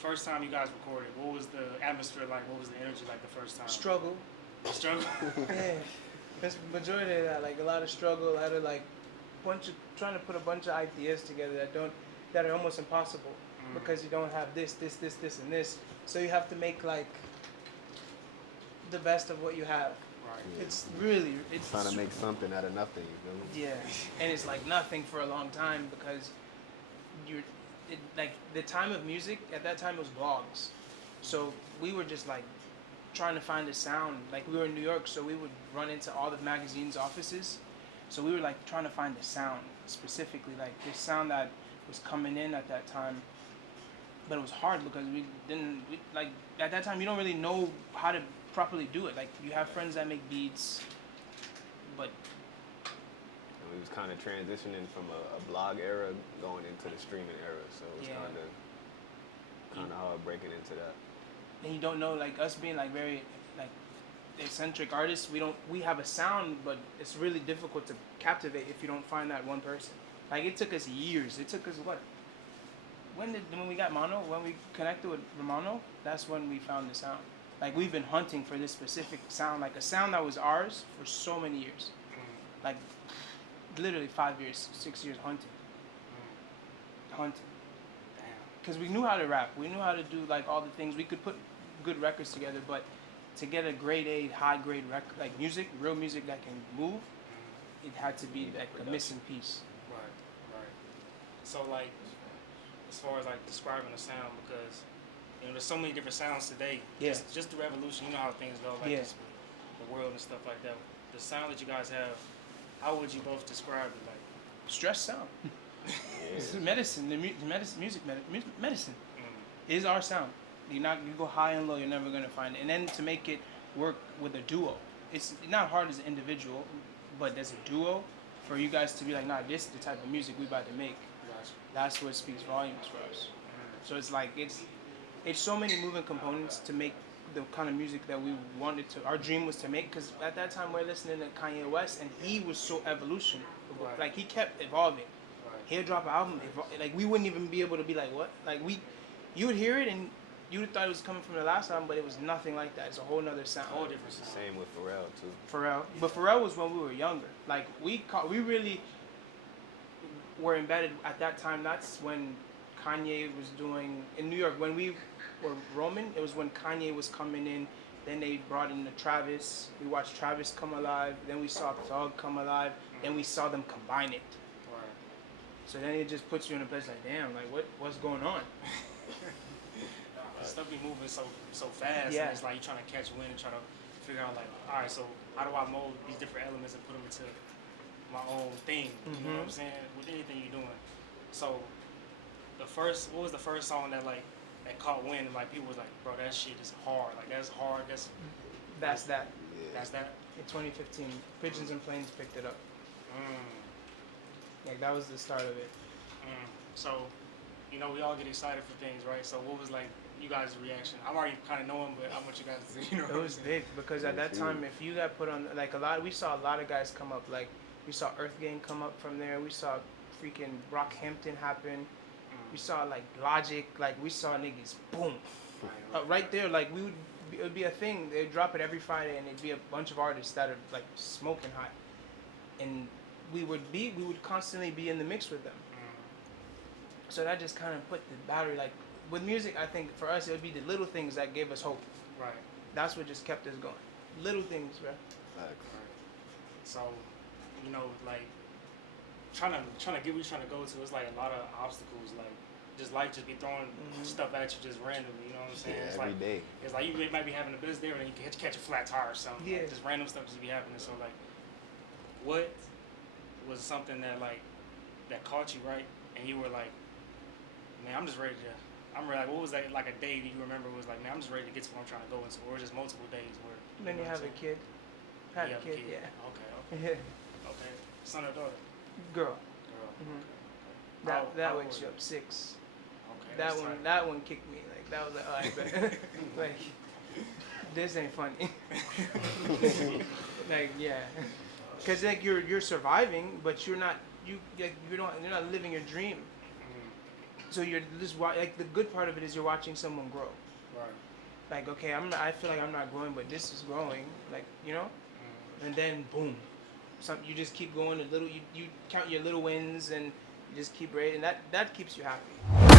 first time you guys recorded, what was the atmosphere like? What was the energy like the first time? Struggle. Struggle? Yeah. That's majority of that, like a lot of struggle, a lot of like trying to put a bunch of ideas together that are almost impossible because you don't have this, and this. So you have to make like the best of what you have. Right. Yeah. It's trying to make something out of nothing, you know? Yeah, and it's like nothing for a long time because like the time of music at that time was blogs, so we were just like trying to find a sound. Like we were in New York, so we would run into all the magazines' offices. So we were like trying to find a sound specifically, like this sound that was coming in at that time. But it was hard because like at that time you don't really know how to properly do it. Like you have friends that make beats, but And we was kind of transitioning from a blog era going into the streaming era, so it was kind of hard breaking into that. and you don't know, like us being like very like eccentric artists, we have a sound, but it's really difficult to captivate if you don't find that one person. Like it took us years. It took us what? When we got mono, when we connected with Romano, that's when we found the sound. Like we've been hunting for this specific sound, like a sound that was ours for so many years, like literally 5 years, 6 years hunting. Because we knew how to rap, we knew how to do like all the things. We could put good records together, but to get a grade A, high grade record, like music, real music that can move, it had to be like a missing piece. Right. So like, as far as like describing a sound, because there's so many different sounds today. Yeah. Just the revolution, you know how things go, like this, the world and stuff like that. The sound that you guys have, how would you both describe it? Like Stress sound. This is medicine. Medicine is our sound. You go high and low, you're never gonna find it. And then to make it work with a duo, it's not hard as an individual, but as a duo, for you guys to be like, nah, this is the type of music we about to make. That's what speaks volumes for us. So it's like it's so many moving components to make the kind of music that we wanted to. Our dream was to make, because at that time we're listening to Kanye West, and he was so evolution. Right. Like he kept evolving. Right. He'll drop an album, like we wouldn't even be able to be like, what? Like you would hear it and you would thought it was coming from the last album, but it was nothing like that. It's a whole nother sound. Whole different sound. Same with Pharrell too. But Pharrell was when we were younger. Like we really were embedded at that time. That's when Kanye was doing in New York. When we were roaming, it was when Kanye was coming in. Then they brought in the Travis. We watched Travis come alive. Then we saw Thug come alive. Then we saw them combine it. Right. So then it just puts you in a place like, damn, like what's going on? Stuff be moving so fast, and it's like you're trying to catch wind and try to figure out like, all right, so how do I mold these different elements and put them into my own thing? You know what I'm saying? With anything you're doing. So what was the first song that caught wind and like people was like, bro, that shit is hard. Like that's hard. That's that. Yeah. That's that. In 2015, Pigeons and Planes picked it up. Like that was the start of it. So, we all get excited for things, right? So what was like you guys' reaction? I'm already kind of knowing, but I want you guys to, It was big because at that time, if you got put on like we saw a lot of guys come up. Like we saw Earth Gang come up from there. We saw freaking Brockhampton happen. We saw like Logic. Like we saw niggas boom, right there. Like it would be a thing. They'd drop it every Friday, and it'd be a bunch of artists that are like smoking hot, and we would constantly be in the mix with them. So that just kind of put the battery, like, with music, I think for us, it would be the little things that gave us hope. Right. That's what just kept us going. Little things, bro. Facts. Right. So, like, trying to get where you're trying to go to, it's like a lot of obstacles, like, just life just be throwing stuff at you just randomly, you know what I'm saying? Yeah, it's every like, day. It's like you might be having a business there and then you can catch a flat tire or something. Yeah. Like, just random stuff just be happening. So, like, what was something that caught you, right? And you were like, man, I'm ready. Like, what was that, like a day that you remember was like, man, I'm just ready to get to where I'm trying to go into, or just multiple days where. Then you have a kid. Had a kid, yeah. Okay. Yeah. Okay. Son or daughter? Girl. Mm-hmm. That wakes you up 6. Okay. That one kicked me. Like that was like, oh, I bet. Like, this ain't funny. Like, yeah. Cause like you're surviving, but you're not living your dream. So you're just like the good part of it is you're watching someone grow. Right. Like, okay, I feel like I'm not growing, but this is growing. Like, you know, and then boom, you just keep going a little. You count your little wins and you just keep rating. That keeps you happy.